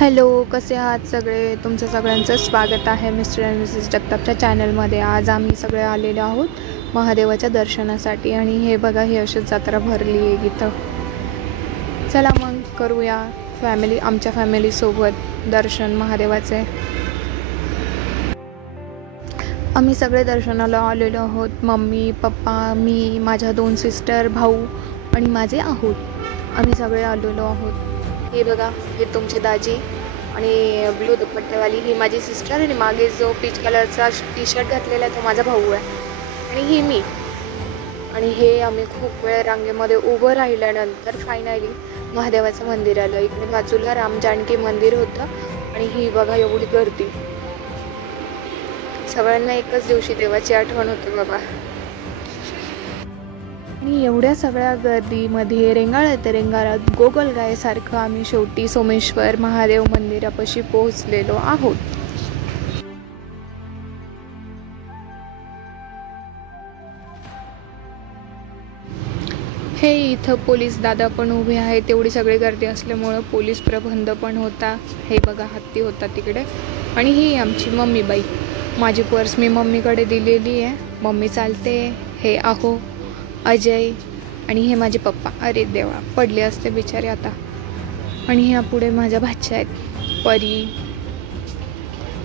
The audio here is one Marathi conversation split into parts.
हॅलो, कसे आहात सगळे? तुमचं सगळ्यांचं स्वागत आहे मिस्टर अँड मिसेस जगतापच्या चॅनलमध्ये. आज आम्ही सगळे आलेलो आहोत महादेवाच्या दर्शनासाठी आणि हे बघा, ही अशी जत्रा भरली आहे इथं. चला मग करूया आमच्या फॅमिलीसोबत दर्शन महादेवाचे. आम्ही सगळे दर्शनाला आलेलो आहोत. मम्मी, पप्पा, मी, माझ्या 2 सिस्टर, भाऊ आणि माझे आहोत. आम्ही सगळे आलेलो आहोत. हे बघा, हे तुमचे दाजी आणि ब्लू दुपट्टेवाली ही माझी सिस्टर आणि मागे जो पीच कलरचा टी शर्ट घातलेला आहे तो माझा भाऊ आहे आणि ही मी. आणि हे आम्ही खूप वेळ रांगेमध्ये उभं राहिल्यानंतर फायनली महादेवाचं मंदिर आलं. इकडे बाजूला राम जानकी मंदिर होतं आणि ही बघा एवढी गर्दी. सगळ्यांना एकच दिवशी देवाची आठवण होते बाबा. आणि एवढ्या सगळ्या गर्दीमध्ये रेंगाळत गोगलगायसारखं आम्ही शेवटी सोमेश्वर महादेव मंदिरापाशी पोहोचलेलो आहोत. हे इथं पोलीस दादा पण उभे आहेत. तेवढी सगळी गर्दी असल्यामुळं पोलीस प्रबंध पण होता. हे बघा, हत्ती होता तिकडे. आणि ही आमची मम्मी बाई. माझी पर्स मी मम्मीकडे दिलेली आहे. मम्मी चालते. हे आहो अजय आणि हे माझे पप्पा. अरे देवा, पडले असते बिचारे आता. आणि ह्या पुढे माझ्या भाच्या आहेत, परी.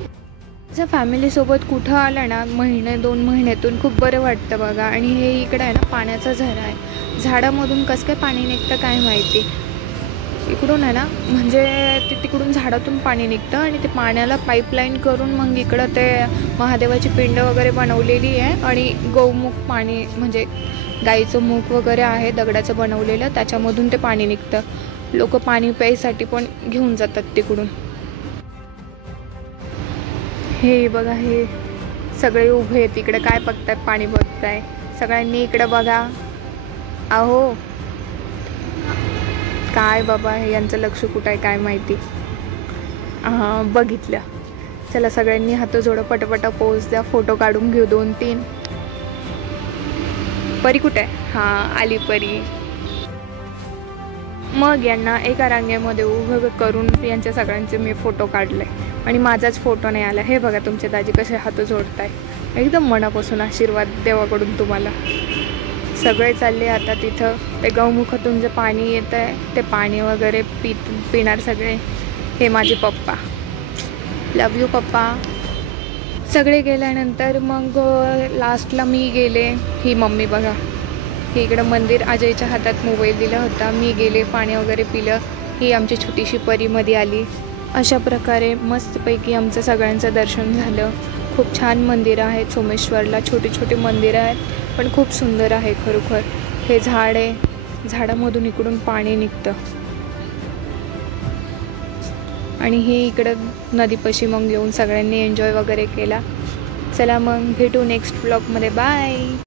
माझ्या फॅमिलीसोबत कुठं आलं ना, 1-2 महिन्यातून खूप बरं वाटतं बघा. आणि हे इकडं आहे ना, पाण्याचा झरा आहे. झाडामधून कसं काय पाणी निघतं काय माहिती. इकडून आहे ना, म्हणजे ते तिकडून झाडातून पाणी निघतं आणि ते पाण्याला पाईपलाईन करून मग इकडं ते महादेवाची पिंड वगैरे बनवलेली आहे. आणि गौमुख पाणी म्हणजे गाईचं मूग वगैरे आहे दगडाचं बनवलेलं, त्याच्यामधून ते पाणी निघतं. लोक पाणी प्यायसाठी पण घेऊन जातात तिकडून. हे बघा, हे सगळे उभे आहेत इकडे. काय बघताय? पाणी बघताय सगळ्यांनी. इकडे बघा. अहो काय बाबा, हे यांचं लक्ष कुठं आहे काय माहिती. बघितलं. चला सगळ्यांनी हातोजोडं पटपट पोज द्या. फोटो काढून घेऊ 2-3. परी कुठे आहे? हां, आली परी. मग यांना एका रांगेमध्ये उभं करून यांच्या सगळ्यांचे मी फोटो काढले आणि माझाच फोटो नाही आला. हे बघा, तुमचे दाजी कसे हात जोडताय. एकदम मनापासून आशीर्वाद देवाकडून तुम्हाला. सगळे चालले आता तिथं. ते गौमुखातून जे पाणी येतं आहे ते पाणी वगैरे पिणार सगळे. हे माझे पप्पा. लव यू पप्पा. सगळे गेल्यानंतर मग लास्टला मी गेले. ही मम्मी बघा. ही इकडं मंदिर. अजयच्या हातात मोबाईल दिला होता. मी गेले, पाणी वगैरे पिलं. ही आमची छोटीशी परीमध्ये आली. अशा प्रकारे मस्तपैकी आमचं सगळ्यांचं दर्शन झालं. खूप छान मंदिर आहेत सोमेश्वरला. छोटी छोटी मंदिरं आहेत पण खूप सुंदर आहे खरोखर. हे झाड आहे, झाडामधून इकडून पाणी निघतं. आणि हे इकडं नदीपाशी मग येऊन सगळ्यांनी एन्जॉय वगैरे केला. चला मग भेटू नेक्स्ट ब्लॉगमध्ये. बाय.